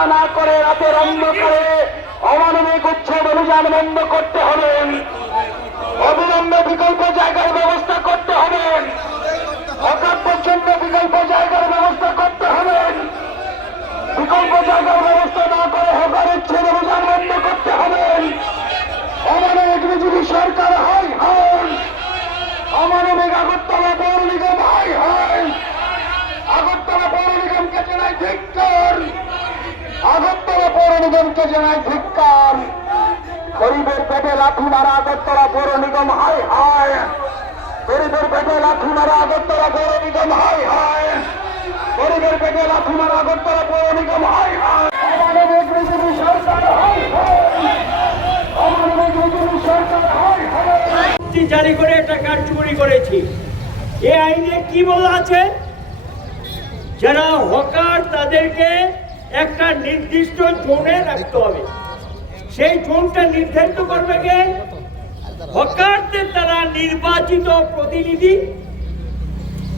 ব্যবস্থা না করে রাতের অন্ধকারে অমানবিক উচ্ছেদ অভিযান বন্ধ করতে হবে। অবিলম্বে বিকল্প জায়গার ব্যবস্থা করতে হবে। অকাব্যের জন্য বিকল্প জায়গার ব্যবস্থা করতে হবে। বিকল্প জায়গার ব্যবস্থা না করে হকার উচ্ছেদ অভিযান বন্ধ করতে হবে। অমানবিক বিজেপি সরকার হয় হন অমানবিক আগরতলা নিগমকে জানাই ধিক্কার। গরিবের পেটে লাথি মারা আগরতলা পৌর নিগম, হাই হাই। গরিবের পেটে লাথি মারা আগরতলা পৌর নিগম, হাই হাই। গরিবের পেটে লাথি মারা আগরতলা পৌর নিগম, হাই চুক্তি জারি করে একটা কার্যকরী করেছি। এই আইনে কি বলা আছে? যারা হকার তাদেরকে একটা নির্দিষ্ট জোনে রাখতে হবে। সেই জোনটা নির্ধারিত করবে কে? হকারদের দ্বারা নির্বাচিত প্রতিনিধি।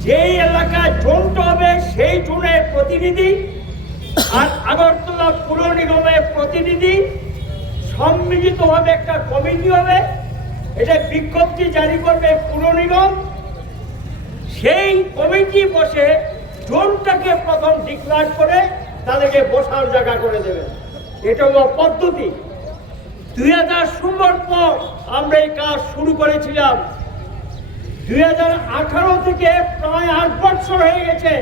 যেই এলাকার জোনটা হবে সেই জোনের প্রতিনিধি। আর আগরতলা পুর নিগমের প্রতিনিধি। সম্মিলিতভাবে একটা কমিটি হবে। এটা বিজ্ঞপ্তি জারি করবে পুর নিগম। সেই কমিটি বসে জোনটাকে প্রথম ডিক্লার করে তাদেরকে বসার জায়গা করে দেবে এটা হলো পদ্ধতি। দুই হাজার ষোলোর পর আমরা এই কাজ শুরু করেছিলাম। দুই হাজার আঠারো থেকে প্রায় আট বছর হয়ে গেছে।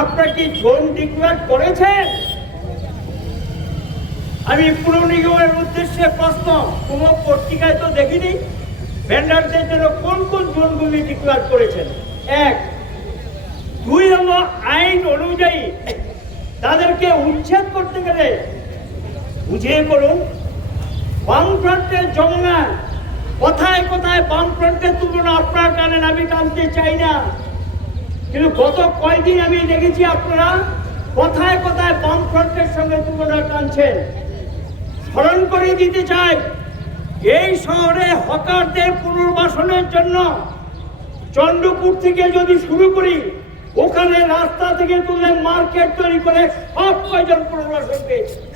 আপনারা কি জোন ডিক্লার করেছেন? আমি পুর নিগমের উদ্দেশ্যে প্রশ্ন, কোন পত্রিকায় তো দেখিনি। ভেন্ডারদের জন্য কোন কোন জোনগুলি ডিক্লার করেছেন? এক, দুই হলো আইন তাদেরকে উচ্ছেদ করতে গেলে বুঝিয়ে করুন বামফ্রন্টের জমনা কোথায় কোথায় বামফ্রন্টের তুলনা আপনার টানেন আমি টানতে চাই না। কিন্তু গত কয়দিন আমি দেখেছি আপনারা কোথায় কোথায় বামফ্রন্টের সঙ্গে তুলনা টানছেন। স্মরণ করে দিতে চাই, এই শহরে হকারদের পুনর্বাসনের জন্য চন্দ্রপুর থেকে যদি শুরু করি ওখানে রাস্তা থেকে তুলে মার্কেট তৈরি করে সব কয়জন পুনর্বাসন পেয়েছে